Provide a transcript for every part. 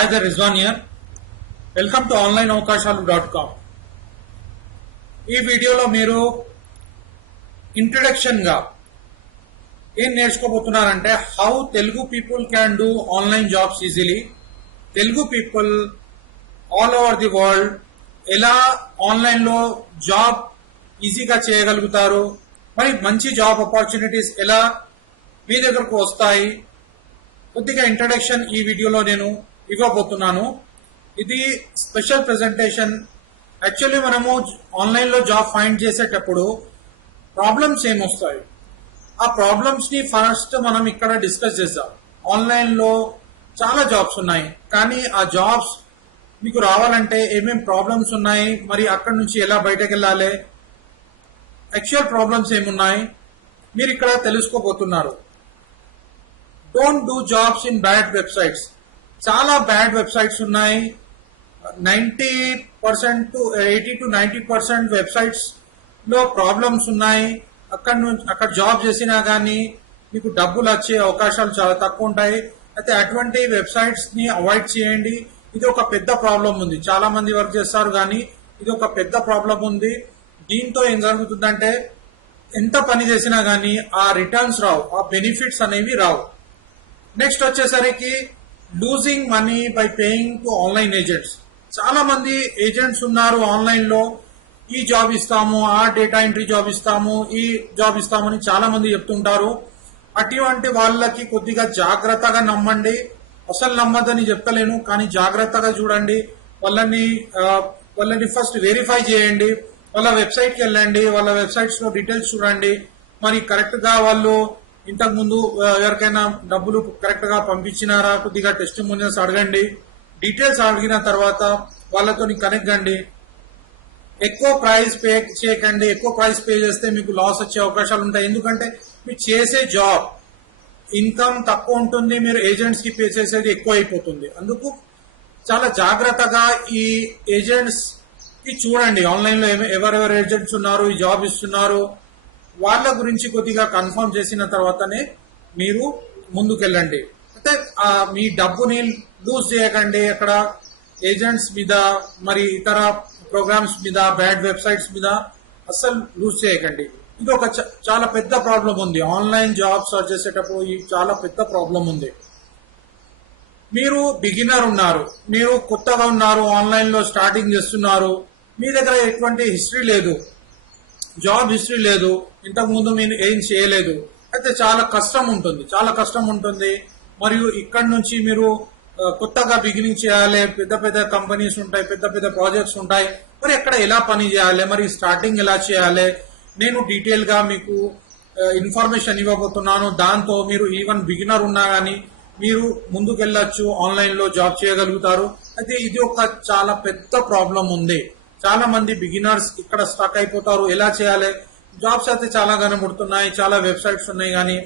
Hi there, Rizwan here. Welcome to onlineavakashalu.com. ఈ వీడియోలో మీరు ఇంట్రడక్షన్ గా ఏం నేర్చుకోబోతున్నారంటే how Telugu people can do online jobs easily. Telugu people all over the world ఎలా ఆన్లైన్ లో జాబ్ ఈజీగా చేయగలుగుతారు, మరి మంచి జాబ్ ఆపర్చునిటీస్ ఎలా మీ దగ్గరకు వస్తాయి. కొద్దిగా ఇంట్రడక్షన్ ఈ వీడియోలో నేను ఇవ్వబోతున్నాను. ఇది స్పెషల్ ప్రెజెంటేషన్. యాక్చువల్లీ మనము ఆన్లైన్ లో జాబ్ ఫైండ్ చేసేటప్పుడు ప్రాబ్లమ్స్ ఏమొస్తాయి, ఆ ప్రాబ్లమ్స్ ని ఫస్ట్ మనం ఇక్కడ డిస్కస్ చేద్దాం. ఆన్లైన్ లో చాలా జాబ్స్ ఉన్నాయి, కానీ ఆ జాబ్స్ మీకు రావాలంటే ఏమేం ప్రాబ్లమ్స్ ఉన్నాయి, మరి అక్కడి నుంచి ఎలా బయటకు వెళ్ళాలి, యాక్చువల్ ప్రాబ్లమ్స్ ఏమున్నాయి మీరు ఇక్కడ తెలుసుకోబోతున్నారు. Don't do jobs in bad websites. చాలా బ్యాడ్ వెబ్సైట్స్ ఉన్నాయి. 80% to 80 to 90% వెబ్సైట్స్ లో ప్రాబ్లమ్స్ ఉన్నాయి. అక్కడ జాబ్ చేసినా గానీ మీకు డబ్బులు వచ్చే అవకాశాలు చాలా తక్కువ ఉంటాయి. అయితే అటువంటి వెబ్సైట్స్ ని అవాయిడ్ చేయండి. ఇది ఒక పెద్ద ప్రాబ్లం ఉంది. చాలా మంది వర్క్ చేస్తారు కానీ ఇది ఒక పెద్ద ప్రాబ్లం ఉంది. దీంతో ఏం జరుగుతుందంటే ఎంత పని చేసినా గానీ ఆ రిటర్న్స్ రావు, ఆ బెనిఫిట్స్ అనేవి రావు. నెక్స్ట్ వచ్చేసరికి losing money by paying to online agents. చాలా మంది ఏజెంట్స్ ఉన్నారు ఆన్లైన్ లో, ఈ జాబ్ ఇస్తాము, ఆ డేటా ఎంట్రీ జాబ్ ఇస్తాము, ఈ జాబ్ ఇస్తామని చాలా మంది చెప్తుంటారు. అటువంటి వాళ్ళకి కొద్దిగా జాగ్రత్తగా నమ్మండి. అసలు నమ్మద్దని చెప్తలేను, కానీ జాగ్రత్తగా చూడండి. వాళ్ళని ఫస్ట్ వెరిఫై చేయండి. వాళ్ళ వెబ్సైట్ కి వెళ్ళండి, వాళ్ళ వెబ్సైట్స్ లో డీటెయిల్స్ చూడండి. మరి కరెక్ట్ గా వాళ్ళు ఇంతకు ముందు ఎవరికైనా డబ్బులు కరెక్ట్ గా పంపించినారా, కొద్దిగా టెస్టిమోనియల్స్ అడగండి. డీటెయిల్స్ అడిగిన తర్వాత వాళ్ళతో కనెక్ట్ కండి. ఎక్కువ ప్రైస్ పే చేయకండి. ఎక్కువ ప్రైస్ పే చేస్తే మీకు లాస్ వచ్చే అవకాశాలు ఉంటాయి. ఎందుకంటే మీరు చేసే జాబ్ ఇన్కమ్ తక్కువ ఉంటుంది, మీరు ఏజెంట్స్ కి పే చేసేది ఎక్కువ అయిపోతుంది. అందుకు చాలా జాగ్రత్తగా ఈ ఏజెంట్స్ కి చూడండి. ఆన్లైన్ లో ఎవరెవరు ఏజెంట్స్ ఉన్నారు, ఈ జాబ్ ఇస్తున్నారు, వాళ్ళ గురించి కొద్దిగా కన్ఫర్మ్ చేసిన తర్వాతనే మీరు ముందుకెళ్ళండి. అయితే మీ డబ్బుని లూజ్ చేయకండి. అక్కడ ఏజెంట్స్ మీద, మరి ఇతర ప్రోగ్రామ్స్ మీద, బ్యాడ్ వెబ్సైట్స్ మీద అస్సలు లూజ్ చేయకండి. ఇది ఒక చాలా పెద్ద ప్రాబ్లం ఉంది. ఆన్లైన్ జాబ్ సర్చ్ చేసేటప్పుడు ఈ చాలా పెద్ద ప్రాబ్లం ఉంది. మీరు బిగినర్ ఉన్నారు, మీరు కొత్తగా ఉన్నారు, ఆన్లైన్ లో స్టార్టింగ్ చేస్తున్నారు, మీ దగ్గర ఎటువంటి హిస్టరీ లేదు, జాబ్ హిస్టరీ లేదు, ఇంతకు ముందు మీరు ఏం చేయలేదు. అయితే చాలా కష్టం ఉంటుంది. మరియు ఇక్కడ నుంచి మీరు కొత్తగా బిగినింగ్ చేయాలి. పెద్ద పెద్ద కంపెనీస్ ఉంటాయి, పెద్ద పెద్ద ప్రాజెక్ట్స్ ఉంటాయి. మరి ఎక్కడ ఎలా పని చేయాలి, మరి స్టార్టింగ్ ఎలా చేయాలి, నేను డీటెయిల్ గా మీకు ఇన్ఫర్మేషన్ ఇవ్వబోతున్నాను. దాంతో మీరు ఈవెన్ బిగినర్ ఉన్నా గానీ మీరు ముందుకెళ్ళొచ్చు, ఆన్లైన్ లో జాబ్ చేయగలుగుతారు. అయితే ఇది ఒక చాలా పెద్ద ప్రాబ్లం ఉంది. చాలా మంది బిగినర్స్ ఇక్కడ స్టక్ అయిపోతారు. ఎలా చేయాలి, జాబ్స్ అయితే చాలా కనబడుతున్నాయి, చాలా వెబ్సైట్స్ ఉన్నాయి, కానీ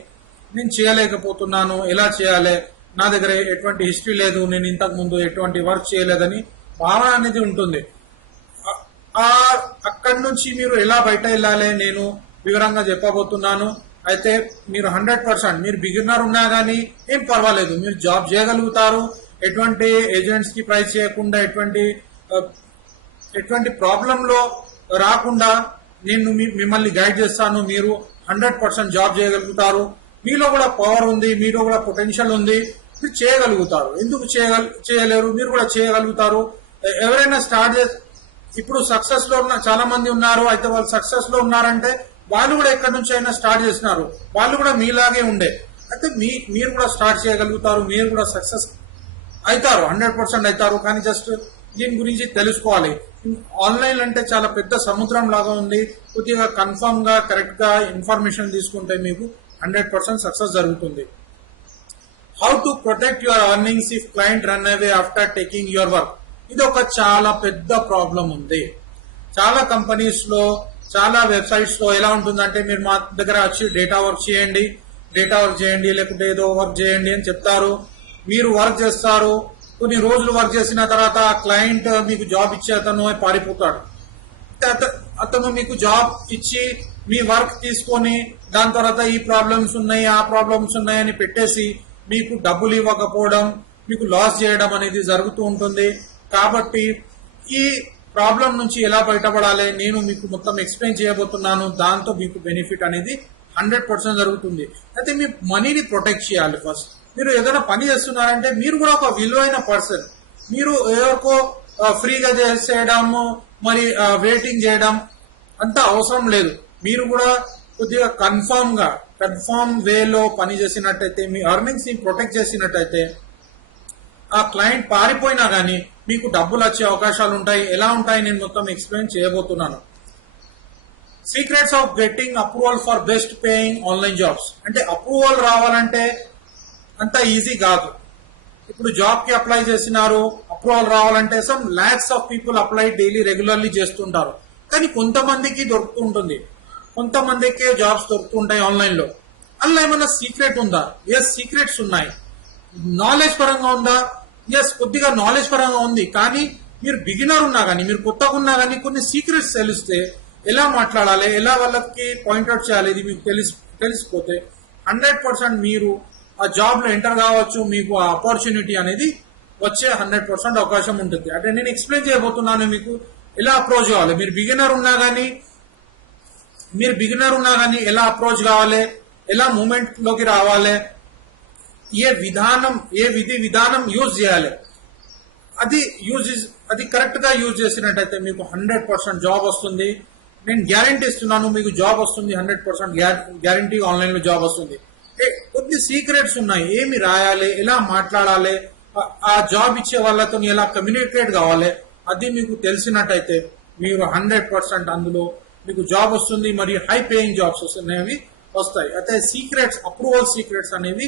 నేను చేయలేకపోతున్నాను, ఎలా చేయాలి, నా దగ్గర ఎటువంటి హిస్టరీ లేదు, నేను ఇంతకు ముందు ఎటువంటి వర్క్ చేయలేదని భావన అనేది ఉంటుంది. అక్కడి నుంచి మీరు ఎలా బయట వెళ్ళాలి నేను వివరంగా చెప్పబోతున్నాను. అయితే మీరు 100% మీరు బిగినర్ ఉన్నా గానీ ఏం పర్వాలేదు, మీరు జాబ్ చేయగలుగుతారు. ఎటువంటి ఏజెంట్స్ కి ప్రైస్ చేయకుండా, ఎటువంటి ప్రాబ్లం లో రాకుండా నేను మిమ్మల్ని గైడ్ చేస్తాను. మీరు 100% జాబ్ చేయగలుగుతారు. మీలో కూడా పవర్ ఉంది, మీలో కూడా పొటెన్షియల్ ఉంది, మీరు చేయగలుగుతారు. ఎందుకు చేయలేరు, మీరు కూడా చేయగలుగుతారు. ఎవరైనా స్టార్ట్ ఇప్పుడు సక్సెస్ లో ఉన్న చాలా మంది ఉన్నారు. అయితే వాళ్ళు సక్సెస్ లో ఉన్నారంటే వాళ్ళు కూడా ఎక్కడి నుంచి అయినా స్టార్ట్ చేసినారు, వాళ్ళు కూడా మీలాగే ఉండే. అయితే మీరు కూడా స్టార్ట్ చేయగలుగుతారు, మీరు కూడా సక్సెస్ అవుతారు, 100% అవుతారు. కానీ జస్ట్ దీని గురించి తెలుసుకోవాలి. ఆన్లైన్ అంటే చాలా పెద్ద సముద్రం లాగా ఉంది. కొద్దిగా కన్ఫర్మ్ గా కరెక్ట్ గా ఇన్ఫర్మేషన్ తీసుకుంటే మీకు 100% సక్సెస్ జరుగుతుంది. How to protect your earnings if client run away after taking your work. ఇది ఒక చాలా పెద్ద ప్రాబ్లం ఉంది. చాలా కంపెనీస్ లో, చాలా వెబ్సైట్స్ లో ఎలా ఉంటుందంటే మీరు మా దగ్గర వచ్చి డేటా వర్క్ చేయండి, లేకుంటే ఏదో వర్క్ చేయండి అని చెప్తారు. మీరు వర్క్ చేస్తారు, కొన్ని రోజులు వర్క్ చేసిన తర్వాత క్లయింట్ మీకు జాబ్ ఇచ్చే అతను పారిపోతాడు. అతను మీకు జాబ్ ఇచ్చి మీ వర్క్ తీసుకొని దాని తర్వాత ఈ ప్రాబ్లమ్స్ ఉన్నాయి, ఆ ప్రాబ్లమ్స్ ఉన్నాయని పెట్టేసి మీకు డబ్బులు ఇవ్వకపోవడం, మీకు లాస్ చేయడం అనేది జరుగుతూ ఉంటుంది. కాబట్టి ఈ ప్రాబ్లం నుంచి ఎలా బయటపడాలి నేను మీకు మొత్తం ఎక్స్ప్లెయిన్ చేయబోతున్నాను. దాంతో మీకు బెనిఫిట్ అనేది 100% జరుగుతుంది. అయితే మీ మనీని ప్రొటెక్ట్ చేయాలి. ఫస్ట్ మీరు ఏదైనా పని చేస్తున్నారంటే మీరు కూడా ఒక విలువైన పర్సన్. మీరు ఎవరికో ఫ్రీగా చేసేయడము మరి వెయిటింగ్ చేయడం అంత అవసరం లేదు. మీరు కూడా కొద్దిగా కన్ఫర్మ్ వేలో పని చేసినట్టయితే మీ ఎర్నింగ్స్ ని ప్రొటెక్ట్ చేసినట్టయితే ఆ క్లయింట్ పారిపోయినా గానీ మీకు డబ్బులు వచ్చే అవకాశాలు ఉంటాయి. ఎలా ఉంటాయి నేను మొత్తం ఎక్స్ప్లెయిన్ చేయబోతున్నాను. Secrets of getting approval for best paying online jobs. అంటే అప్రూవల్ రావాలంటే అంత ఈజీ కాదు. ఇప్పుడు జాబ్ కి అప్లై చేసినారు, అప్రూవల్ రావాలంటే some lakhs of people apply daily regularly చేస్తుంటారు. కానీ కొంతమందికి దొరుకుతుంటుంది, కొంతమందికే జాబ్స్ దొరుకుతుంటాయి ఆన్లైన్ లో. అందులో ఏమైనా సీక్రెట్ ఉందా? ఎస్, సీక్రెట్స్ ఉన్నాయి. నాలెడ్జ్ పరంగా ఉందా? ఎస్, కొద్దిగా నాలెడ్జ్ పరంగా ఉంది. కానీ మీరు బిగినర్ ఉన్నా కానీ మీరు కొత్తగా ఉన్నా కానీ కొన్ని సీక్రెట్స్ తెలిస్తే ఎలా మాట్లాడాలి, ఎలా వాళ్ళకి పాయింట్అవుట్ చేయాలి ఇది మీకు తెలిసిపోతే 100% మీరు ఆ జాబ్ లో ఎంటర్ కావచ్చు. మీకు ఆ ఆపర్చునిటీ అనేది వచ్చే 100% అవకాశం ఉంటుంది. అంటే నేను ఎక్స్ప్లెయిన్ చేయబోతున్నాను మీకు ఎలా అప్రోచ్ కావాలి. మీరు బిగినర్ ఉన్నా కానీ ఎలా అప్రోచ్ కావాలి, ఎలా మూమెంట్ లోకి రావాలి, ఏ విధి విధానం యూజ్ చేయాలి, అది కరెక్ట్ గా యూజ్ చేసినట్టయితే మీకు 100% జాబ్ వస్తుంది. నేను గ్యారంటీ ఇస్తున్నాను, మీకు జాబ్ వస్తుంది. 100% గ్యారంటీ ఆన్లైన్ లో జాబ్ వస్తుంది. కొద్ది సీక్రెట్స్ ఉన్నాయి. ఏమి రాయాలి, ఎలా మాట్లాడాలి, ఆ జాబ్ ఇచ్చే వాళ్ళతో ఎలా కమ్యూనికేట్ కావాలి, అది మీకు తెలిసినట్టయితే మీరు 100% అందులో మీకు జాబ్ వస్తుంది. మరియు హై పేయింగ్ జాబ్స్ అనేవి వస్తాయి. అయితే సీక్రెట్స్, అప్రూవల్ సీక్రెట్స్ అనేవి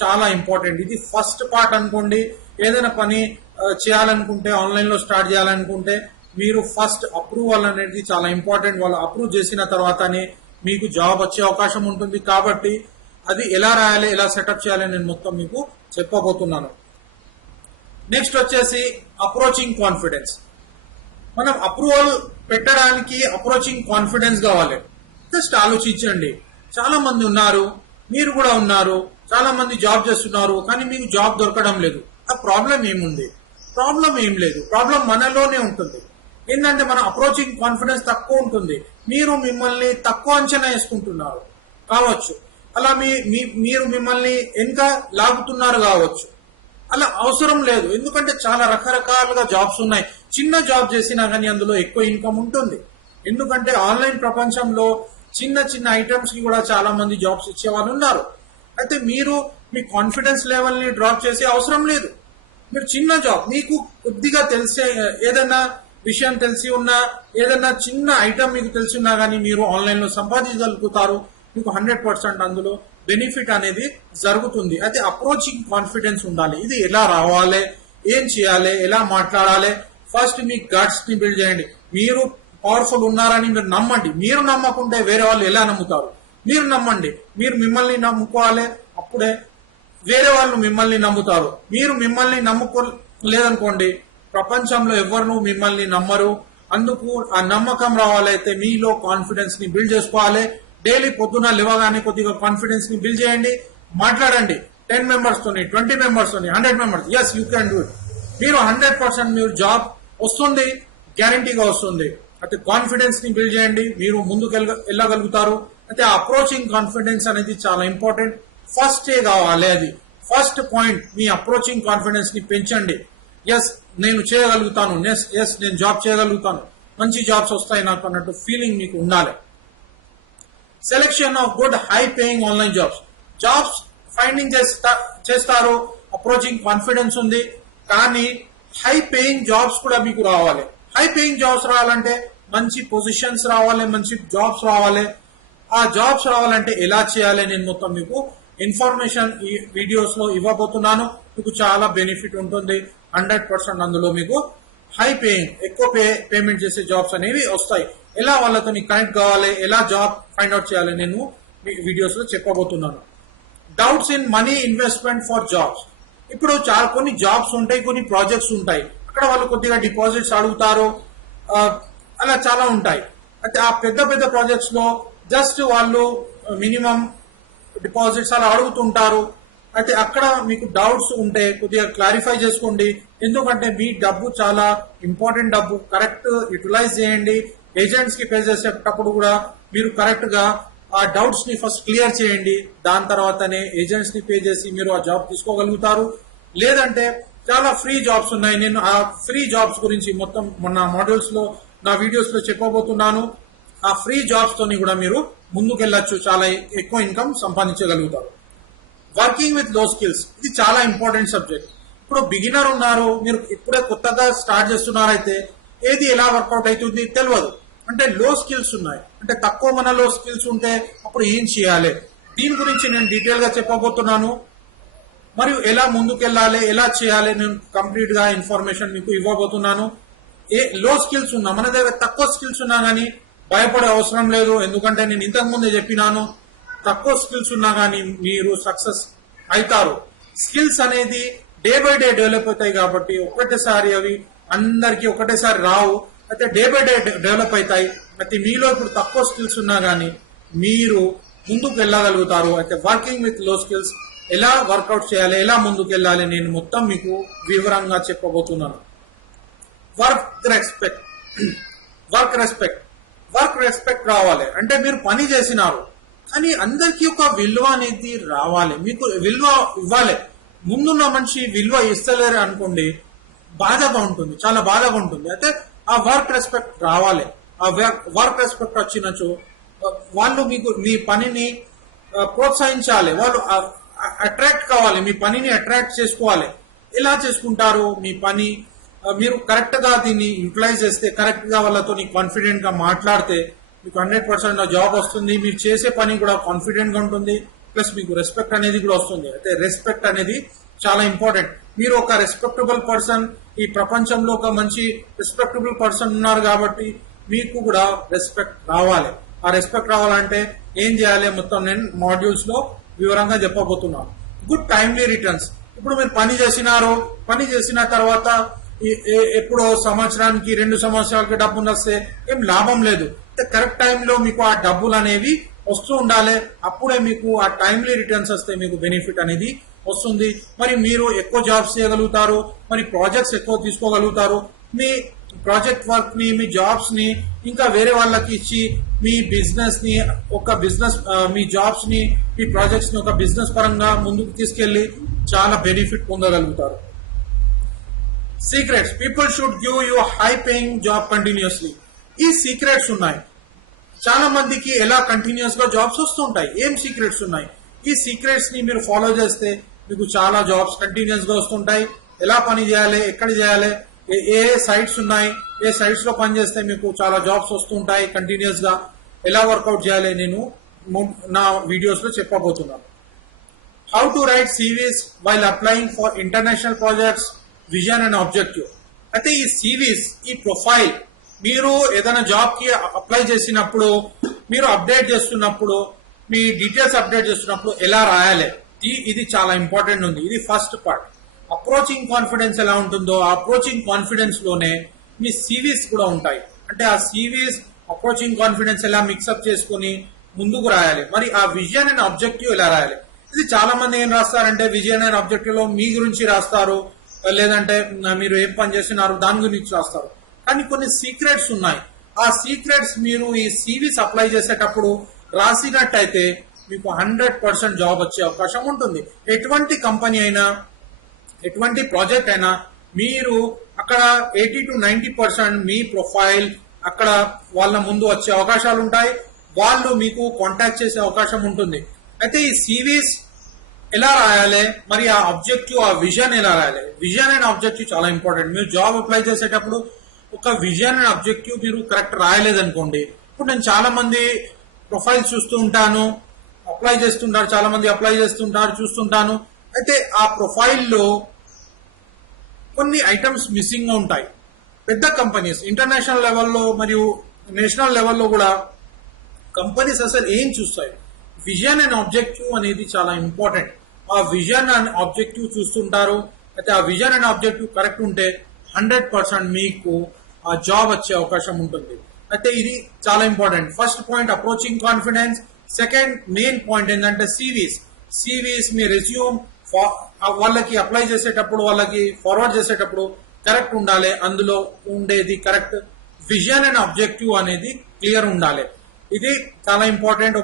చాలా ఇంపార్టెంట్. ఇది ఫస్ట్ పార్ట్ అనుకోండి. ఏదైనా పని చేయాలనుకుంటే, ఆన్లైన్ లో స్టార్ట్ చేయాలనుకుంటే మీరు ఫస్ట్ అప్రూవల్ అనేది చాలా ఇంపార్టెంట్. వాళ్ళు అప్రూవ్ చేసిన తర్వాతనే మీకు జాబ్ వచ్చే అవకాశం ఉంటుంది. కాబట్టి అది ఎలా రాయాలి, ఎలా సెటప్ చేయాలి నేను మొత్తం మీకు చెప్పబోతున్నాను. నెక్స్ట్ వచ్చేసి అప్రోచింగ్ కాన్ఫిడెన్స్. మనం అప్రూవల్ పెట్టడానికి అప్రోచింగ్ కాన్ఫిడెన్స్ కావాలి. జస్ట్ ఆలోచించండి. చాలా మంది ఉన్నారు, మీరు కూడా ఉన్నారు, చాలా మంది జాబ్ చేస్తున్నారు, కానీ మీకు జాబ్ దొరకడం లేదు. ఆ ప్రాబ్లం ఏముంది? ప్రాబ్లం ఏం లేదు, ప్రాబ్లం మనలోనే ఉంటుంది. ఏంటంటే మన అప్రోచింగ్ కాన్ఫిడెన్స్ తక్కువ ఉంటుంది. మీరు మిమ్మల్ని తక్కువ అంచనా వేసుకుంటున్నారు కావచ్చు, అలా మీరు మిమ్మల్ని ఇంకా లాగుతున్నారు కావచ్చు. అలా అవసరం లేదు. ఎందుకంటే చాలా రకరకాలుగా జాబ్స్ ఉన్నాయి. చిన్న జాబ్ చేసినా కానీ అందులో ఎక్కువ ఇన్కమ్ ఉంటుంది. ఎందుకంటే ఆన్లైన్ ప్రపంచంలో చిన్న చిన్న ఐటమ్స్ కి కూడా చాలా మంది జాబ్స్ ఇచ్చే వాళ్ళు ఉన్నారు. అయితే మీరు మీ కాన్ఫిడెన్స్ లెవెల్ ని డ్రాప్ చేసే అవసరం లేదు. మీరు చిన్న జాబ్, మీకు కొద్దిగా తెలిసే ఏదైనా విషయం తెలిసి ఉన్నా, ఏదైనా చిన్న ఐటమ్ మీకు తెలిసి ఉన్నా కానీ మీరు ఆన్లైన్ లో సంపాదించగలుగుతారు. మీకు 100% అందులో బెనిఫిట్ అనేది జరుగుతుంది. అయితే అప్రోచింగ్ కాన్ఫిడెన్స్ ఉండాలి. ఇది ఎలా రావాలి, ఏం చేయాలి, ఎలా మాట్లాడాలి? ఫస్ట్ మీ గట్స్ ని బిల్డ్ చేయండి. మీరు పవర్ఫుల్ ఉన్నారని మీరు నమ్మండి. మీరు నమ్మకుంటే వేరే వాళ్ళు ఎలా నమ్ముతారు? మీరు నమ్మండి. మీరు మిమ్మల్ని నమ్ముకోవాలి, అప్పుడే వేరే వాళ్ళు మిమ్మల్ని నమ్ముతారు. మీరు మిమ్మల్ని నమ్ముకోలేదనుకోండి, ప్రపంచంలో ఎవరు మిమ్మల్ని నమ్మరు. అందుకు ఆ నమ్మకం రావాలైతే మీలో కాన్ఫిడెన్స్ ని బిల్డ్ చేసుకోవాలి. డైలీ పొద్దున లేవగానే కొద్దిగా కాన్ఫిడెన్స్ ని బిల్డ్ చేయండి. మాట్లాడండి 10 మెంబర్స్ తోని, 20 మెంబర్స్ తోని, 100 members. Yes, you can do it. మీరు 100% మీరు జాబ్ వస్తుంది, గ్యారంటీగా వస్తుంది. అయితే కాన్ఫిడెన్స్ ని బిల్డ్ చేయండి, మీరు ముందుకు వెళ్ళగలుగుతారు. అయితే అప్రోచింగ్ కాన్ఫిడెన్స్ అనేది చాలా ఇంపార్టెంట్. ఫస్ట్ కావాలి. అది ఫస్ట్ పాయింట్. మీ అప్రోచింగ్ కాన్ఫిడెన్స్ ని పెంచండి. ఎస్, నేను చేయగలుగుతాను, ఎస్ నేను జాబ్ చేయగలుగుతాను, మంచి జాబ్స్ వస్తాయి నాకు అన్నట్టు ఫీలింగ్ మీకు ఉండాలి. Selection of good high paying online jobs finding చేస్తారు. అప్రోచింగ్ కాన్ఫిడెన్స్ ఉంది, కానీ హై పేయింగ్ జాబ్స్ కూడా మీకు రావాలి. హై పేయింగ్ జాబ్స్ రావాలంటే మంచి పొజిషన్స్ రావాలి, మంచి జాబ్స్ రావాలి. ఆ జాబ్స్ రావాలంటే ఎలా చేయాలి నేను మొత్తం మీకు ఇన్ఫర్మేషన్ ఈ వీడియోస్ లో ఇవ్వబోతున్నాను. మీకు చాలా బెనిఫిట్ ఉంటుంది. 100% అందులో మీకు హై పేయింగ్, ఎక్కువ పేమెంట్ చేసే జాబ్స్ అనేవి వస్తాయి. ఎలా వాళ్ళతో కనెక్ట్ కావాలి, ఎలా జాబ్ ఫైండ్ అవుట్ చేయాలి నేను వీడియోస్ లో చెప్పబోతున్నాను. Doubts in money investment for jobs. ఇప్పుడు చాలా కొన్ని జాబ్స్ ఉంటాయి, కొన్ని ప్రాజెక్ట్స్ ఉంటాయి. అక్కడ వాళ్ళు కొద్దిగా డిపాజిట్స్ అడుగుతారు, అలా చాలా ఉంటాయి. అయితే ఆ పెద్ద పెద్ద ప్రాజెక్ట్స్ లో జస్ట్ వాళ్ళు మినిమం డిపాజిట్స్ అలా అడుగుతుంటారు. అయితే అక్కడ మీకు డౌట్స్ ఉంటే కొద్దిగా క్లారిఫై చేసుకోండి. ఎందుకంటే మీ డబ్బు చాలా ఇంపార్టెంట్ డబ్బు, కరెక్ట్ యూటిలైజ్ చేయండి. ఏజెంట్స్ కి పే చేసేటప్పుడు కూడా మీరు కరెక్ట్ గా ఆ డౌట్స్ ని ఫస్ట్ క్లియర్ చేయండి. దాని తర్వాతనే ఏజెంట్స్ ని పే చేసి మీరు ఆ జాబ్ తీసుకోగలుగుతారు. లేదంటే చాలా ఫ్రీ జాబ్స్ ఉన్నాయి. నేను ఆ ఫ్రీ జాబ్స్ గురించి మొత్తం మొన్న మాడ్యూల్స్ లో నా వీడియోస్ లో చెప్పబోతున్నాను. ఆ ఫ్రీ జాబ్స్ తోని కూడా మీరు ముందుకెళ్లొచ్చు, చాలా ఎక్కువ ఇన్కమ్ సంపాదించగలుగుతారు. వర్కింగ్ విత్ లో స్కిల్స్, ఇది చాలా ఇంపార్టెంట్ సబ్జెక్ట్. ఇప్పుడు బిగినర్ ఉన్నారు, మీరు ఇప్పుడే కొత్తగా స్టార్ట్ చేస్తున్నారైతే ఏది ఎలా వర్కౌట్ అవుతుంది తెలియదు. అంటే లో స్కిల్స్ ఉన్నాయి, అంటే తక్కువ మనలో స్కిల్స్ ఉంటే అప్పుడు ఏం చేయాలి, దీని గురించి నేను డీటెయిల్ గా చెప్పబోతున్నాను. మరియు ఎలా ముందుకెళ్లాలి, ఎలా చేయాలి, నేను కంప్లీట్ గా ఇన్ఫర్మేషన్ మీకు ఇవ్వబోతున్నాను. లో స్కిల్స్ ఉన్నా, మన దగ్గర తక్కువ స్కిల్స్ ఉన్నా కానీ భయపడే అవసరం లేదు. ఎందుకంటే నేను ఇంతకు ముందే చెప్పినాను, తక్కువ స్కిల్స్ ఉన్నా కానీ మీరు సక్సెస్ అవుతారు. స్కిల్స్ అనేది డే బై డే డెవలప్ అవుతాయి కాబట్టి ఒకటేసారి అవి అందరికి ఒకటేసారి రావు. అయితే డే బై డే డెవలప్ అవుతాయి. అయితే మీలో ఇప్పుడు తక్కువ స్కిల్స్ ఉన్నా కానీ మీరు ముందుకు వెళ్ళగలుగుతారు. అయితే వర్కింగ్ విత్ లో స్కిల్స్ ఎలా వర్కౌట్ చేయాలి, ఎలా ముందుకు వెళ్ళాలి, నేను మొత్తం మీకు వివరంగా చెప్పబోతున్నాను. వర్క్ రెస్పెక్ట్, వర్క్ రెస్పెక్ట్ రావాలి. అంటే మీరు పని చేసినారు కానీ అందరికీ ఒక విలువ అనేది రావాలి, మీకు విలువ ఇవ్వాలి. ముందున్న మనిషి విలువ ఇస్తలేరు అనుకోండి, బాధగా ఉంటుంది, చాలా బాధగా ఉంటుంది. అయితే ఆ వర్క్ రెస్పెక్ట్ రావాలి. ఆ వర్క్ రెస్పెక్ట్ వచ్చినచో వాళ్ళు మీకు మీ పనిని ప్రోత్సహించాలి, వాళ్ళు అట్రాక్ట్ కావాలి, మీ పనిని అట్రాక్ట్ చేసుకోవాలి. ఎలా చేసుకుంటారు మీ పని, మీరు కరెక్ట్ గా దీన్ని యూటిలైజ్ చేస్తే, కరెక్ట్ గా వాళ్ళతో కాన్ఫిడెంట్ గా మాట్లాడితే మీకు 100% జాబ్ వస్తుంది. మీరు చేసే పని కూడా కాన్ఫిడెంట్ గా ఉంటుంది, ప్లస్ మీకు రెస్పెక్ట్ అనేది కూడా వస్తుంది. అయితే రెస్పెక్ట్ అనేది చాలా ఇంపార్టెంట్. మీరు ఒక రెస్పెక్టబుల్ పర్సన్, ఈ ప్రపంచంలో ఒక మంచి రెస్పెక్టబుల్ పర్సన్ ఉన్నారు కాబట్టి మీకు కూడా రెస్పెక్ట్ రావాలి. ఆ రెస్పెక్ట్ రావాలంటే ఏం చేయాలి మొత్తం నేను మాడ్యూల్స్ లో వివరంగా చెప్పబోతున్నాను. Good timely returns. ఇప్పుడు మీరు పని చేసినారు, పని చేసిన తర్వాత ఎప్పుడో సంవత్సరానికి 2 సంవత్సరాలకి డబ్బులు వస్తే ఏం లాభం లేదు. కరెక్ట్ టైంలో మీకు ఆ డబ్బులు అనేవి వస్తూ ఉండాలి. అప్పుడే మీకు ఆ టైమ్లీ రిటర్న్స్ వస్తే మీకు బెనిఫిట్ అనేది వస్తుంది. మరి మీరు ఎక్కువ జాబ్స్ చేయగలుగుతారు, మరి ప్రాజెక్ట్స్ ఎక్కువ తీసుకోగలుగుతారు. మీ ప్రాజెక్ట్ వర్క్ ని, మీ జాబ్స్ ని ఇంకా వేరే వాళ్ళకి ఇచ్చి మీ బిజినెస్ ని మీ జాబ్స్ ని, మీ ప్రాజెక్ట్స్ ని ఒక బిజినెస్ పరంగా ముందుకు తీసుకెళ్లి చాలా బెనిఫిట్ పొందగలుగుతారు. Secrets, people should give you high paying job continuously. ఈ సీక్రెట్స్ ఉన్నాయి. చాలా మందికి ఎలా కంటిన్యూస్ గా జాబ్స్ వస్తుంటాయి. ఏం సీక్రెట్స్ ఉన్నాయి? ఈ సీక్రెట్స్ ని మీరు ఫాలో చేస్తే మీకు చాలా జాబ్స్ కంటిన్యూస్ గా వస్తుంటాయి. ఎలా పని చేయాలి, ఎక్కడ చేయాలి, ఏ సైట్స్ ఉన్నాయి, ఏ సైట్స్ లో పని చేస్తే మీకు చాలా జాబ్స్ వస్తుంటాయి కంటిన్యూస్ గా, ఎలా వర్కౌట్ చేయాలి నేను నా వీడియోస్ లో చెప్పబోతున్నాను. How to write CVs while applying for international projects, vision and objective. అయితే ఈ సివీస్, ఈ ప్రొఫైల్ మీరు ఏదైనా జాబ్ కి అప్లై చేసినప్పుడు, మీరు అప్డేట్ చేస్తున్నప్పుడు, మీ డీటెయిల్స్ అప్డేట్ చేస్తున్నప్పుడు ఎలా రాయాలి, ఇది చాలా ఇంపార్టెంట్ ఉంది. ఇది ఫస్ట్ పార్ట్. అప్రోచింగ్ కాన్ఫిడెన్స్ ఎలా ఉంటుందో, ఆ అప్రోచింగ్ కాన్ఫిడెన్స్ లోనే మీ సివీస్ కూడా ఉంటాయి. అంటే ఆ సివీస్ అప్రోచింగ్ కాన్ఫిడెన్స్ ఎలా మిక్సప్ చేసుకుని ముందుకు రాయాలి. మరి ఆ విజన్ అండ్ ఆబ్జెక్టివ్ ఎలా రాయాలి, ఇది చాలా మంది ఏం రాస్తారంటే విజన్ అండ్ ఆబ్జెక్టివ్ లో మీ గురించి రాస్తారు, లేదంటే మీరు ఏం పని చేస్తున్నారు దాని గురించి రాస్తారు. కానీ కొన్ని సీక్రెట్స్ ఉన్నాయి. ఆ సీక్రెట్స్ మీరు ఈ సివీస్ అప్లై చేసేటప్పుడు రాసినట్టయితే మీకు 100% జాబ్ వచ్చే అవకాశం ఉంటుంది. ఎటువంటి కంపెనీ అయినా, ఎటువంటి ప్రాజెక్ట్ అయినా మీరు అక్కడ 80 to 90% మీ ప్రొఫైల్ అక్కడ వాళ్ళ ముందు వచ్చే అవకాశాలు ఉంటాయి. వాళ్ళు మీకు కాంటాక్ట్ చేసే అవకాశం ఉంటుంది. అయితే ఈ సివీస్ ఎలా రాయాలి, మరి ఆ ఆబ్జెక్టివ్, ఆ విజన్ ఎలా రాయాలి. విజన్ అండ్ ఆబ్జెక్టివ్ చాలా ఇంపార్టెంట్. మీరు జాబ్ అప్లై చేసేటప్పుడు ఒక విజన్ అండ్ ఆబ్జెక్టివ్ మీరు కరెక్ట్ రాయలేదనుకోండి. ఇప్పుడు నేను చాలా మంది ప్రొఫైల్స్ చూస్తూ ఉంటాను, అప్లై చేస్తుంటారు, చాలా మంది అప్లై చేస్తుంటారు చూస్తుంటాను. అయితే ఆ ప్రొఫైల్లో కొన్ని ఐటమ్స్ మిస్సింగ్ గా ఉంటాయి. పెద్ద కంపెనీస్ ఇంటర్నేషనల్ లెవెల్లో మరియు నేషనల్ లెవెల్లో కూడా కంపెనీస్ అసలు ఏం చూస్తాయి, విజన్ అండ్ ఆబ్జెక్టివ్ అనేది చాలా ఇంపార్టెంట్. ఆ విజన్ అండ్ ఆబ్జెక్టివ్ చూస్తుంటారు. అయితే ఆ విజన్ అండ్ ఆబ్జెక్టివ్ కరెక్ట్ ఉంటే 100% మీకు ఆ జాబ్ వచ్చే అవకాశం ఉంటుంది. అయితే ఇది చాలా important. First point approaching confidence. Second main point ఏంటంటే సివీస్. మీ రెజ్యూమ్ వాళ్ళకి అప్లై చేసేటప్పుడు, వాళ్ళకి ఫార్వర్డ్ చేసేటప్పుడు కరెక్ట్ ఉండాలి. అందులో ఉండేది కరెక్ట్ విజన్ అండ్ ఆబ్జెక్టివ్ అనేది క్లియర్ ఉండాలి. ఇది చాలా ఇంపార్టెంట్.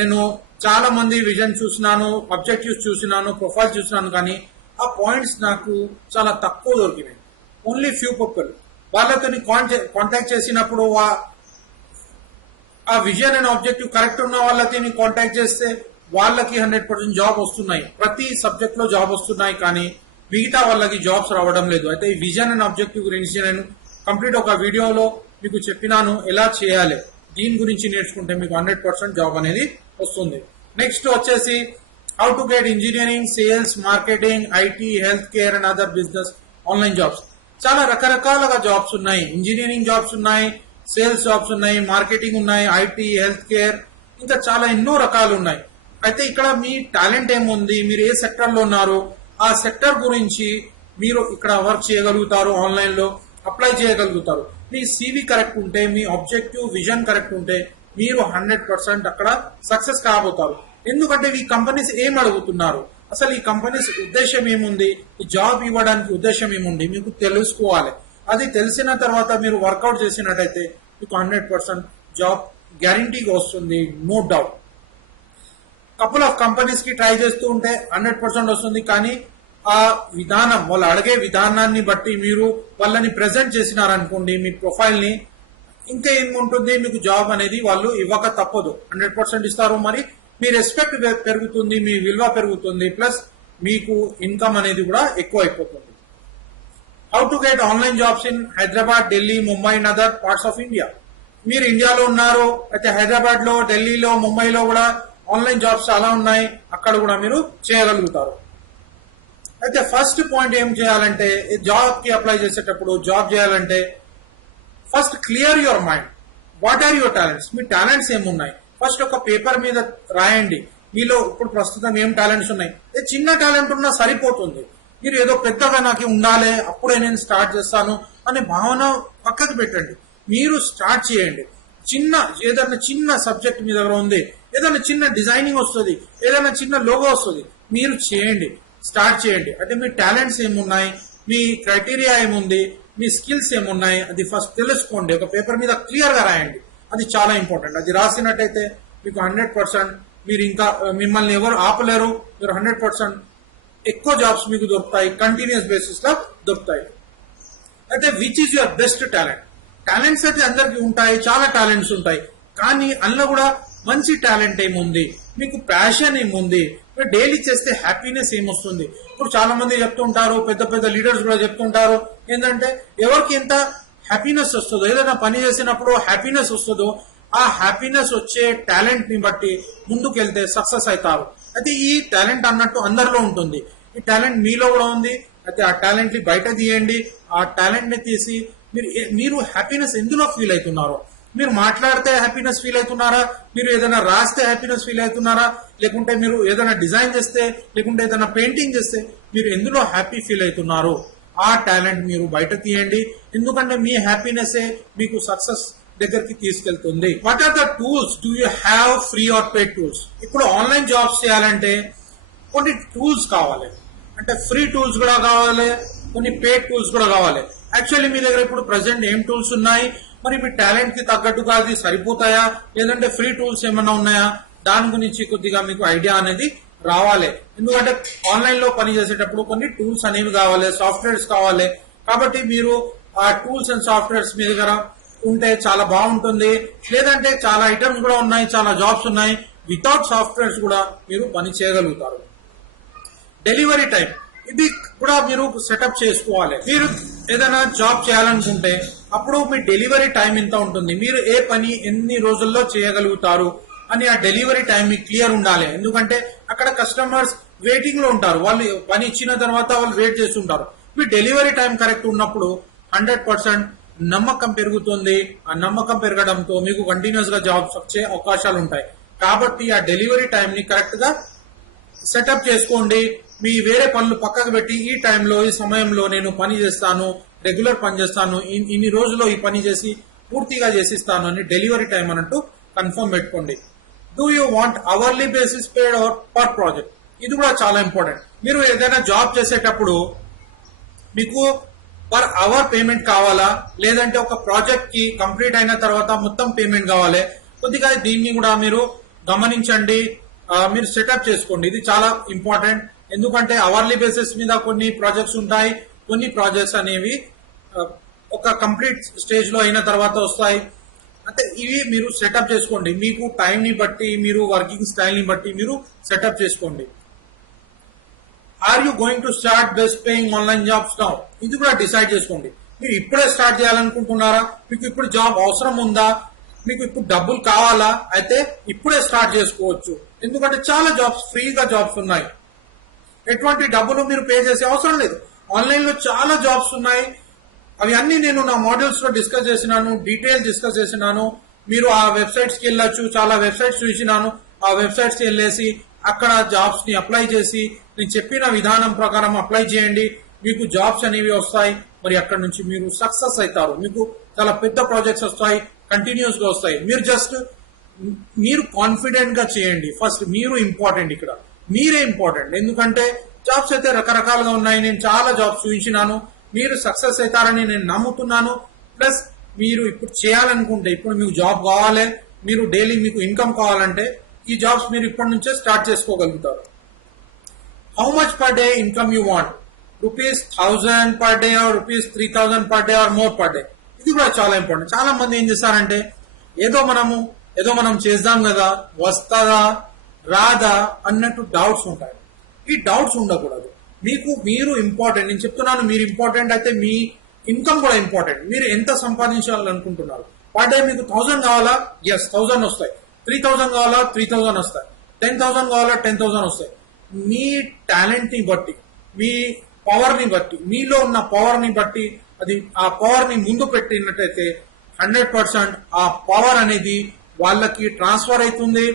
నేను చాలా మంది విజన్ చూసినాను, అబ్జెక్టివ్స్ చూసినాను, ప్రొఫైల్ చూసినాను, కానీ ఆ పాయింట్స్ నాకు చాలా తక్కువ దొరికినాయి. ఓన్లీ ఫ్యూ పీపుల్ వాళ్ళతో కాంటాక్ట్ చేసినప్పుడు ఆ విజన్ అండ్ ఆబ్జెక్టివ్ కరెక్ట్ ఉన్న వాళ్ళతో కాంటాక్ట్ చేస్తే వాళ్ళకి 100% జాబ్ వస్తున్నాయి. ప్రతి సబ్జెక్ట్ లో జాబ్ వస్తున్నాయి, కానీ మిగతా వాళ్ళకి జాబ్స్ రావడం లేదు. అయితే ఈ విజన్ అండ్ ఆబ్జెక్టివ్ గురించి నేను కంప్లీట్ ఒక వీడియోలో మీకు చెప్పినాను ఎలా చేయాలి. దీని గురించి నేర్చుకుంటే మీకు 100% జాబ్ అనేది వస్తుంది. నెక్స్ట్ వచ్చేసి how to get engineering, sales, marketing, IT, health care and other business online jobs. చాలా రకరకాలుగా జాబ్స్ ఉన్నాయి. ఇంజనీరింగ్ జాబ్స్ ఉన్నాయి, సేల్స్ జాబ్స్ ఉన్నాయి, మార్కెటింగ్ ఉన్నాయి, ఐటీ, హెల్త్ కేర్, ఇంకా చాలా ఎన్నో రకాలు ఉన్నాయి. అయితే ఇక్కడ మీ టాలెంట్ ఏముంది, మీరు ఏ సెక్టర్ లో ఉన్నారు, ఆ సెక్టర్ గురించి మీరు ఇక్కడ వర్క్ చేయగలుగుతారు, ఆన్లైన్ లో అప్లై చేయగలుగుతారు. మీ సివి కరెక్ట్ ఉంటే, మీ ఆబ్జెక్టివ్ విజన్ కరెక్ట్ ఉంటే మీరు 100% అక్కడ సక్సెస్ కాబోతారు. ఎందుకంటే ఈ కంపెనీస్ ఏం అడుగుతున్నారు, అసలు ఈ కంపెనీస్ ఉద్దేశం ఏముంది, ఈ జాబ్ ఇవ్వడానికి ఉద్దేశం ఏముంది మీకు తెలుసుకోవాలి. అది తెలిసిన తర్వాత మీరు వర్కౌట్ చేసినట్టయితే మీకు 100% జాబ్ గ్యారంటీగా వస్తుంది, no doubt. Couple of companies కి ట్రై చేస్తూ ఉంటే 100% వస్తుంది, కానీ ఆ విధానం, వాళ్ళు అడిగే విధానాన్ని బట్టి మీరు వాళ్ళని ప్రెజెంట్ చేసినారనుకోండి మీ ప్రొఫైల్ ని, ఇంకా ఏముంటుంది, మీకు జాబ్ అనేది వాళ్ళు ఇవ్వక తప్పదు. 100% ఇస్తారు. మరి మీ రెస్పెక్ట్ పెరుగుతుంది, మీ విలువ పెరుగుతుంది, ప్లస్ మీకు ఇన్కమ్ అనేది కూడా ఎక్కువ అయిపోతుంది. How to get online jobs in Hyderabad, Delhi, Mumbai and other parts of India. మీరు ఇండియాలో ఉన్నారు, అయితే హైదరాబాద్ లో, ఢిల్లీలో, ముంబైలో కూడా ఆన్లైన్ జాబ్స్ చాలా ఉన్నాయి, అక్కడ కూడా మీరు చేయగలుగుతారు. అయితే ఫస్ట్ పాయింట్ ఏం చేయాలంటే, జాబ్ కి అప్లై చేసేటప్పుడు, జాబ్ చేయాలంటే first clear your mind. What are your talents, మీ టాలెంట్స్ ఏమున్నాయి ఫస్ట్ ఒక పేపర్ మీద రాయండి. మీలో ఇప్పుడు ప్రస్తుతం ఏం టాలెంట్స్ ఉన్నాయి. చిన్న టాలెంట్ ఉన్నా సరిపోతుంది. మీరు ఏదో పెద్దగా నాకు ఉండాలి అప్పుడే నేను స్టార్ట్ చేస్తాను అనే భావన పక్కకు పెట్టండి. మీరు స్టార్ట్ చేయండి. ఏదైనా చిన్న సబ్జెక్ట్ మీ దగ్గర ఉంది, ఏదైనా చిన్న డిజైనింగ్ వస్తుంది, ఏదైనా చిన్న లోగో వస్తుంది, మీరు చేయండి, స్టార్ట్ చేయండి. అంటే మీ టాలెంట్స్ ఏమున్నాయి, మీ క్రైటీరియా ఏముంది, మీ స్కిల్స్ ఏమున్నాయి, అది ఫస్ట్ తెలుసుకోండి. ఒక పేపర్ మీద క్లియర్ గా రాయండి. అది చాలా ఇంపార్టెంట్. అది రాసినట్టయితే మీకు 100% మీరు ఇంకా మిమ్మల్ని ఎవరు ఆపలేరు. మీరు 100% ఎక్కువ జాబ్స్ మీకు దొరుకుతాయి, కంటిన్యూస్ బేసిస్ లో దొరుకుతాయి. అయితే which is your best talent. Talents అయితే అందరికి ఉంటాయి, చాలా టాలెంట్స్ ఉంటాయి, కానీ అందులో కూడా మంచి టాలెంట్ ఏముంది, మీకు ప్యాషన్ ఏముంది, మీరు డైలీ చేస్తే హ్యాపీనెస్ ఏమొస్తుంది. ఇప్పుడు చాలా మంది చెప్తుంటారు, పెద్ద పెద్ద లీడర్స్ కూడా చెప్తుంటారు, ఏంటంటే ఎవరికి ఎంత హ్యాపీనెస్ వస్తుందో, ఏదైనా పని చేసినప్పుడు హ్యాపీనెస్ వస్తుందో, ఆ హ్యాపీనెస్ వచ్చే టాలెంట్ ని బట్టి ముందుకు వెళ్తే సక్సెస్ అవుతారు. అయితే ఈ టాలెంట్ అన్నట్టు అందరిలో ఉంటుంది, ఈ టాలెంట్ మీలో కూడా ఉంది. అయితే ఆ టాలెంట్ ని బయట తీయండి. ఆ టాలెంట్ ని తీసి మీరు హ్యాపీనెస్ ఎందులో ఫీల్ అవుతున్నారో, మీరు మాట్లాడితే హ్యాపీనెస్ ఫీల్ అవుతున్నారా, మీరు ఏదైనా రాస్తే హ్యాపీనెస్ ఫీల్ అవుతున్నారా, లేకుంటే మీరు ఏదైనా డిజైన్ చేస్తే, లేకుంటే ఏదైనా పెయింటింగ్ చేస్తే మీరు ఎందులో హ్యాపీ ఫీల్ అవుతున్నారు, ఆ టాలెంట్ మీరు బయట తీయండి. ఎందుకంటే మీ హ్యాపీనెస్ మీకు సక్సెస్ దగ్గరికి తీసుకెళ్తుంది. What are the tools do you have, free or paid tools. ఇప్పుడు ఆన్లైన్ జాబ్స్ చేయాలంటే కొన్ని టూల్స్ కావాలి. అంటే ఫ్రీ టూల్స్ కూడా కావాలి, కొన్ని పెయిడ్ టూల్స్ కూడా కావాలి. యాక్చువల్లీ మీ దగ్గర ఇప్పుడు ప్రెసెంట్ ఏం టూల్స్ ఉన్నాయి, మరి మీ టాలెంట్ కి తగ్గట్టుగా అది సరిపోతాయా, లేదంటే ఫ్రీ టూల్స్ ఏమైనా ఉన్నాయా, దాని గురించి కొద్దిగా మీకు ఐడియా అనేది రావాలి. ఎందుకంటే ఆన్లైన్ లో పని చేసేటప్పుడు కొన్ని టూల్స్ అనేవి కావాలి, సాఫ్ట్వేర్స్ కావాలి. కాబట్టి మీరు ఆ టూల్స్ అండ్ సాఫ్ట్వేర్స్ మీ దగ్గర ఉంటే చాలా బాగుంటుంది. లేదంటే చాలా ఐటమ్స్ కూడా ఉన్నాయి, చాలా జాబ్స్ ఉన్నాయి, వితౌట్ సాఫ్ట్వేర్స్ కూడా మీరు పని చేయగలుగుతారు. డెలివరీ టైం, ఇది కూడా మీరు సెటప్ చేసుకోవాలి. మీరు ఏదైనా జాబ్ చేయాలనుకుంటే అప్పుడు మీ డెలివరీ టైం ఎంత ఉంటుంది, మీరు ఏ పని ఎన్ని రోజుల్లో చేయగలుగుతారు అని ఆ డెలివరీ టైం మీకు క్లియర్ ఉండాలి. ఎందుకంటే అక్కడ కస్టమర్స్ వెయిటింగ్ లో ఉంటారు, వాళ్ళు పని ఇచ్చిన తర్వాత వాళ్ళు వెయిట్ చేస్తుంటారు. మీ డెలివరీ టైం కరెక్ట్ ఉన్నప్పుడు 100% నమ్మకం పెరుగుతుంది. ఆ నమ్మకం పెరగడంతో మీకు కంటిన్యూస్ గా జాబ్స్ వచ్చే అవకాశాలు ఉంటాయి. కాబట్టి ఆ డెలివరీ టైం ని కరెక్ట్ గా సెటప్ చేసుకోండి. మీ వేరే పనులు పక్కకు పెట్టి ఈ టైంలో, ఈ సమయంలో నేను పని చేస్తాను, రెగ్యులర్ పని చేస్తాను, ఇన్ని రోజుల్లో ఈ పని చేసి పూర్తిగా చేసిస్తాను అని డెలివరీ టైం అన్నట్టు కన్ఫర్మ్ పెట్టుకోండి. Do you want hourly basis paid are per project. ఇది కూడా చాలా ఇంపార్టెంట్. మీరు ఏదైనా జాబ్ చేసేటప్పుడు మీకు పర్ అవర్ పేమెంట్ కావాలా, లేదంటే ఒక ప్రాజెక్ట్ కి కంప్లీట్ అయిన తర్వాత మొత్తం పేమెంట్ కావాలి, కొద్దిగా దీన్ని కూడా మీరు గమనించండి. మీరు సెటప్ చేసుకోండి. ఇది చాలా ఇంపార్టెంట్. ఎందుకంటే అవర్లీ బేసిస్ మీద కొన్ని ప్రాజెక్ట్స్ ఉంటాయి, కొన్ని ప్రాజెక్ట్స్ అనేవి ఒక కంప్లీట్ స్టేజ్ లో అయిన తర్వాత వస్తాయి. అంటే ఇవి మీరు సెటప్ చేసుకోండి. మీకు టైం ని బట్టి, మీరు వర్కింగ్ స్టైల్ ని బట్టి మీరు సెటప్ చేసుకోండి. Are you going to start best paying online jobs now? ఇది కూడా డిసైడ్ చేసుకోండి. మీరు ఇప్పుడే స్టార్ట్ చేయాలనుకుంటున్నారా? మీకు ఇప్పుడు జాబ్ అవసరం ఉందా? మీకు ఇప్పుడు డబ్బులు కావాలా? అయితే ఇప్పుడే స్టార్ట్ చేసుకోవచ్చు. ఎందుకంటే చాలా జాబ్స్, ఫ్రీగా జాబ్స్ ఉన్నాయి. ఎటువంటి డబ్బులు మీరు పే చేసే అవసరం లేదు. ఆన్లైన్ లో చాలా జాబ్స్ ఉన్నాయి. అవి అన్ని నేను నా మోడల్స్ లో డిస్కస్ చేసినాను, డీటెయిల్ డిస్కస్ చేసినాను. మీరు ఆ వెబ్సైట్స్ కి వెళ్ళొచ్చు. చాలా వెబ్సైట్స్ చూసినాను. ఆ వెబ్సైట్స్ కి వెళ్ళేసి అక్కడ జాబ్స్ ని అప్లై చేసి నేను చెప్పిన విధానం ప్రకారం అప్లై చేయండి. మీకు జాబ్స్ అనేవి వస్తాయి. మరి అక్కడ నుంచి మీరు సక్సెస్ అవుతారు. మీకు చాలా పెద్ద ప్రాజెక్ట్స్ వస్తాయి, కంటిన్యూస్ గా వస్తాయి. మీరు కాన్ఫిడెంట్ గా చేయండి. ఫస్ట్ మీరు ఇంపార్టెంట్, ఇక్కడ మీరే ఇంపార్టెంట్. ఎందుకంటే జాబ్స్ అయితే రకరకాలుగా ఉన్నాయి. నేను చాలా జాబ్స్ చూపించినాను. మీరు సక్సెస్ అవుతారని నేను నమ్ముతున్నాను. ప్లస్ మీరు ఇప్పుడు చేయాలనుకుంటే, ఇప్పుడు మీకు జాబ్ కావాలి, మీరు డైలీ మీకు ఇన్కమ్ కావాలంటే ఈ జాబ్స్ మీరు ఇప్పటి నుంచే స్టార్ట్ చేసుకోగలుగుతారు. How much per day income you want? ₹1000 per day or ₹3000 per day or more per day? ఇది కూడా చాలా ఇంపార్టెంట్. చాలా మంది ఏం చేస్తారంటే ఏదో మనం చేద్దాం కదా, వస్తుందా రాదా అన్నట్టు డౌట్స్ ఉంటాయి. ఈ డౌట్స్ ఉండకూడదు. మీరు ఇంపార్టెంట్. నేను చెప్తున్నాను, మీరు ఇంపార్టెంట్ అయితే మీ ఇన్కమ్ కూడా ఇంపార్టెంట్. మీరు ఎంత సంపాదించాలనుకుంటున్నారు? పర్ డే మీకు 1000 కావాలా? ఎస్, 1000 వస్తాయి. 3000 కావాలా? 3000 వస్తాయి. 10,000 కావాలా? 10,000 వస్తాయి. మీ టాలెంట్ ని బట్టి, మీ పవర్ ని బట్టి, మీలో ఉన్న పవర్ ని బట్టి, అది ఆ పవర్ ని ముందు పెట్టినట్టయితే 100% ఆ పవర్ అనేది వాళ్ళకి ట్రాన్స్ఫర్ అవుతుంది.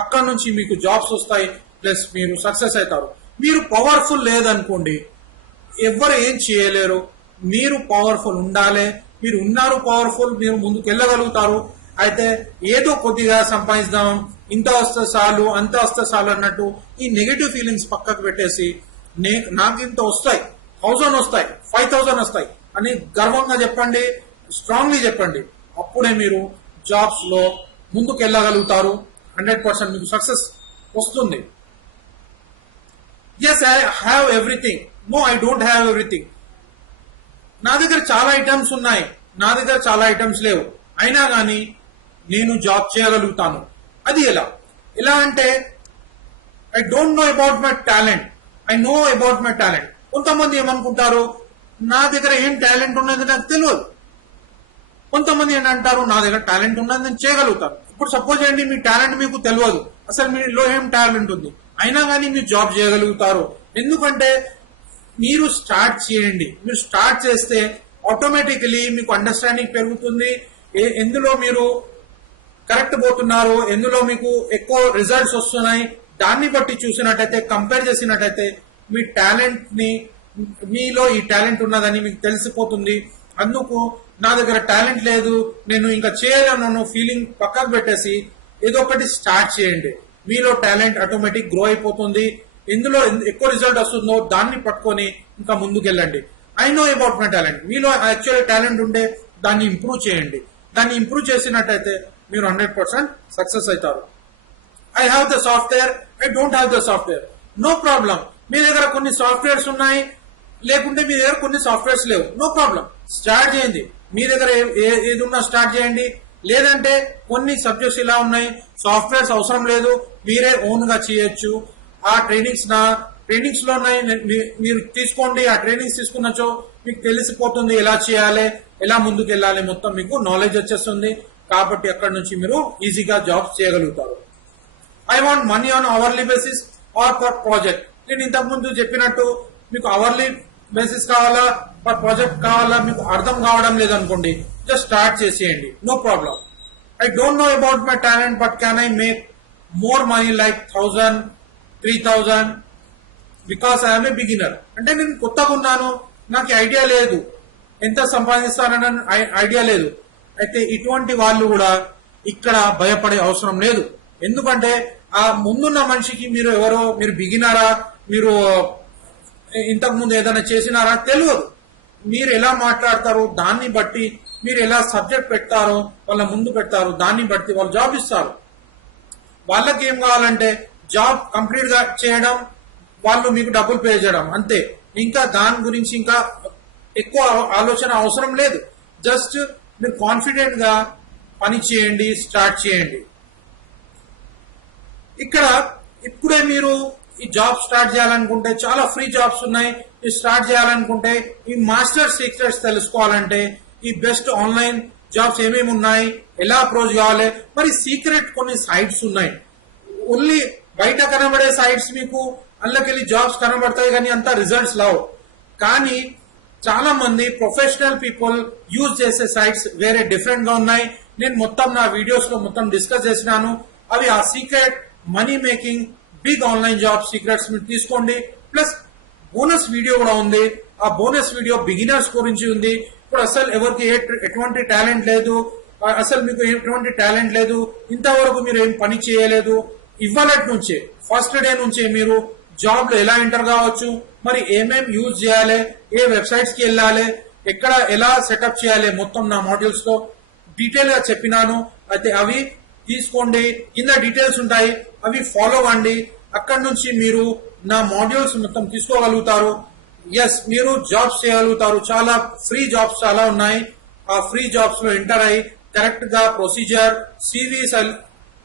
అక్కడ నుంచి మీకు జాబ్స్ వస్తాయి. ప్లస్ మీరు సక్సెస్ అవుతారు. మీరు పవర్ఫుల్ లేదనుకోండి, ఎవరు ఏం చేయలేరు. మీరు పవర్ఫుల్ ఉండాలి. మీరు ఉన్నారు పవర్ఫుల్, మీరు ముందుకు వెళ్ళగలుగుతారు. అయితే ఏదో కొద్దిగా సంపాదిద్దాం, ఇంత వస్తే చాలు, అంత వస్తే చాలు అన్నట్టు ఈ నెగటివ్ ఫీలింగ్స్ పక్కకు పెట్టేసి నాకు ఇంత వస్తాయి, 1000 వస్తాయి, 5000 వస్తాయి అని గర్వంగా చెప్పండి, స్ట్రాంగ్లీ చెప్పండి. అప్పుడే మీరు జాబ్స్ లో ముందుకు వెళ్ళగలుగుతారు. 100% మీకు సక్సెస్ వస్తుంది. Yes, I have everything. No, I don't have everything. నా దగ్గర చాలా ఐటమ్స్ ఉన్నాయి, నా దగ్గర చాలా ఐటమ్స్ లేవు, అయినా కానీ నేను జాబ్ చేయగలుగుతాను. అది ఎలా అంటే I don't know about my talent, I know about my talent. కొంతమంది ఏమనుకుంటారు, నా దగ్గర ఏం టాలెంట్ ఉన్నది నాకు తెలియదు. కొంతమంది ఏంటంటారు, నా దగ్గర టాలెంట్ ఉన్నది, నేను చేయగలుగుతాను. ఇప్పుడు సపోజ్ చేయండి, మీ టాలెంట్ మీకు తెలియదు, అసలు మీలో ఏం టాలెంట్ ఉంది, అయినా కానీ మీరు జాబ్ చేయగలుగుతారు. ఎందుకంటే మీరు స్టార్ట్ చేయండి. మీరు స్టార్ట్ చేస్తే ఆటోమేటికలీ మీకు అండర్స్టాండింగ్ పెరుగుతుంది. ఎందులో మీరు కరెక్ట్ పోతున్నారు, ఎందులో మీకు ఎక్కువ రిజల్ట్స్ వస్తున్నాయి, దాన్ని బట్టి చూసినట్టయితే, కంపేర్ చేసినట్టయితే మీ టాలెంట్ ని, మీలో ఈ టాలెంట్ ఉన్నదని మీకు తెలిసిపోతుంది. అందుకు నా దగ్గర టాలెంట్ లేదు, నేను ఇంకా చేయలేను ఫీలింగ్ పక్కకు పెట్టేసి ఏదో ఒకటి స్టార్ట్ చేయండి. మీలో టాలెంట్ ఆటోమేటిక్ గ్రో అయిపోతుంది. ఎందులో ఎక్కువ రిజల్ట్ వస్తుందో దాన్ని పట్టుకొని ఇంకా ముందుకెళ్ళండి. I know about my talent. మీలో యాక్చువల్లీ టాలెంట్ ఉంటే దాన్ని ఇంప్రూవ్ చేయండి. దాన్ని ఇంప్రూవ్ చేసినట్టయితే మీరు 100% సక్సెస్ అవుతారు. I have the software, I don't have the software. No problem. మీ దగ్గర కొన్ని సాఫ్ట్వేర్స్ ఉన్నాయి, లేకుంటే మీ దగ్గర కొన్ని సాఫ్ట్వేర్స్ లేవు. నో ప్రాబ్లం, స్టార్ట్ చేయండి. మీ దగ్గర ఏది ఉన్నా స్టార్ట్ చేయండి. లేదంటే కొన్ని సబ్జెక్ట్స్ ఇలా ఉన్నాయి, సాఫ్ట్వేర్స్ అవసరం లేదు, మీరే ఓన్ గా చేయొచ్చు. ఆ ట్రైనింగ్స్ లో ఉన్నాయి, మీరు తీసుకోండి. ఆ ట్రైనింగ్స్ తీసుకున్నచో మీకు తెలిసిపోతుంది ఎలా చేయాలి, ఎలా ముందుకు వెళ్ళాలి, మొత్తం మీకు నాలెడ్జ్ వచ్చేస్తుంది. కాబట్టి అక్కడ నుంచి మీరు ఈజీగా జాబ్స్ చేయగలుగుతారు. I want money on hourly basis or per project. నేను ఇంతకు ముందు చెప్పినట్టు మీకు అవర్లీ బేసిస్ కావాలా, పర్ ప్రాజెక్ట్ కావాలా, మీకు అర్థం కావడం లేదనుకోండి, జస్ట్ స్టార్ట్ చేసేయండి. No problem. I don't know about my talent, but can I make more money like 1000, 3000 because I'm a beginner. అంటే నేను కొత్తగా ఉన్నాను, నాకు ఐడియా లేదు, ఎంత సంపాదిస్తానని ఐడియా లేదు. అయితే ఇటువంటి వాళ్ళు కూడా ఇక్కడ భయపడే అవసరం లేదు. ఎందుకంటే ఆ ముందున్న మనిషికి మీరు ఎవరో, మీరు బిగినారా, మీరు ఇంతకు ముందు ఏదైనా చేసినారా తెలియదు. మీరు ఎలా మాట్లాడతారో దాన్ని బట్టి, మీరు ఎలా సబ్జెక్ట్ పెడతారో వాళ్ళ ముందు పెడతారు, దాన్ని బట్టి వాళ్ళు జాబ్ ఇస్తారు. వాళ్ళకి ఏం కావాలంటే జాబ్ కంప్లీట్ గా చేయడం, వాళ్ళు మీకు డబ్బులు పే చేయడం అంతే. ఇంకా దాని గురించి ఇంకా ఎక్కువ ఆలోచన అవసరం లేదు. జస్ట్ మీరు కాన్ఫిడెంట్ గా పని చేయండి, స్టార్ట్ చేయండి. ఇక్కడ ఇప్పుడే మీరు ఈ జాబ్ స్టార్ట్ చేయాలనుకుంటే చాలా ఫ్రీ జాబ్స్ ఉన్నాయి. ఈ స్టార్ట్ చేయాలనుకుంటే ఈ మాస్టర్ సీక్రెట్స్ తెలుసుకోవాలంటే ఈ బెస్ట్ ఆన్లైన్ జాబ్స్ ఏమేమి ఉన్నాయి, ఎలా అప్రోచ్ కావాలి, మరి సీక్రెట్ కొన్ని సైట్స్ ఉన్నాయి. ఓన్లీ బయట కనబడే సైట్స్ మీకు అందులోకెళ్ళి జాబ్స్ కనబడతాయి కానీ అంత రిజల్ట్స్ రావు. కానీ చాలా మంది ప్రొఫెషనల్ పీపుల్ యూజ్ చేసే సైట్స్ వేరే డిఫరెంట్ గా ఉన్నాయి. నేను మొత్తం నా వీడియోస్ లో మొత్తం డిస్కస్ చేసినాను. అవి ఆ secret money making big online job secrets మీరు తీసుకోండి. ప్లస్ బోనస్ వీడియో కూడా ఉంది. ఆ బోనస్ వీడియో బిగినర్స్ గురించి ఉంది. ఇప్పుడు అసలు ఎవరికి ఎటువంటి టాలెంట్ లేదు, అసలు మీకు ఎటువంటి టాలెంట్ లేదు, ఇంతవరకు మీరు ఏం పని చేయలేదు, ఇవ్వాలటి నుంచే ఫస్ట్ డే నుంచే మీరు జాబ్ లో ఎలా ఎంటర్ కావచ్చు, మరి ఏమేం యూజ్ చేయాలి, ఏ వెబ్సైట్స్ కి వెళ్ళాలి, ఎక్కడ ఎలా సెటప్ చేయాలి, మొత్తం నా మాడ్యూల్స్ లో డీటెయిల్ గా చెప్పినాను. అయితే అవి తీసుకోండి, కింద డీటెయిల్స్ ఉంటాయి, అవి ఫాలో అవ్వండి. అక్కడ నుంచి మీరు నా మాడ్యూల్స్ మొత్తం తీసుకోగలుగుతారు. ఎస్, మీరు జాబ్స్ చేయగలుగుతారు. చాలా ఫ్రీ జాబ్స్ చాలా ఉన్నాయి. ఆ ఫ్రీ జాబ్స్ లో ఎంటర్ అయ్యి కరెక్ట్ గా ప్రొసీజర్, సివిస్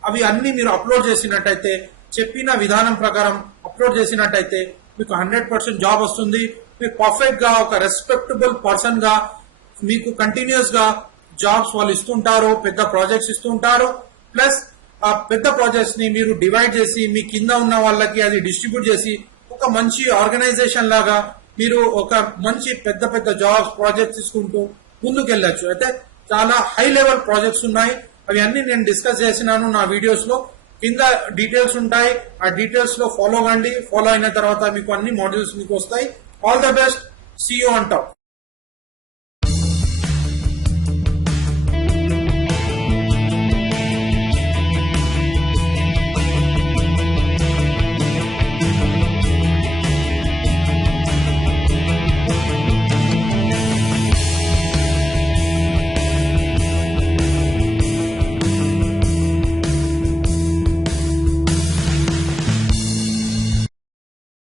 అవి అన్ని మీరు అప్లోడ్ చేసినట్టయితే, చెప్పిన విధానం ప్రకారం అప్లోడ్ చేసినట్టయితే మీకు 100% జాబ్ వస్తుంది. మీరు పర్ఫెక్ట్ గా ఒక రెస్పెక్టబుల్ పర్సన్ గా మీకు కంటిన్యూస్ గా జాబ్స్ వాళ్ళు ఇస్తుంటారు, పెద్ద ప్రాజెక్ట్స్ ఇస్తుంటారు. ప్లస్ ఆ పెద్ద ప్రాజెక్ట్స్ ని మీరు డివైడ్ చేసి మీ కింద ఉన్న వాళ్ళకి అది డిస్ట్రిబ్యూట్ చేసి ఒక మంచి ఆర్గనైజేషన్ లాగా మీరు ఒక మంచి పెద్ద పెద్ద జాబ్స్ ప్రాజెక్ట్స్ తీసుకుంటూ ముందుకు వెళ్ళొచ్చు. అయితే చాలా హై లెవెల్ ప్రాజెక్ట్స్ ఉన్నాయి. అవి అన్ని నేను డిస్కస్ చేసినాను నా వీడియోస్ లో. కింద డీటెయిల్స్ ఉంటాయి, ఆ డీటెయిల్స్ లో ఫాలో కండి. ఫాలో అయిన తర్వాత మీకు అన్ని మాడ్యూల్స్ మీకు వస్తాయి. All the best, see you on top.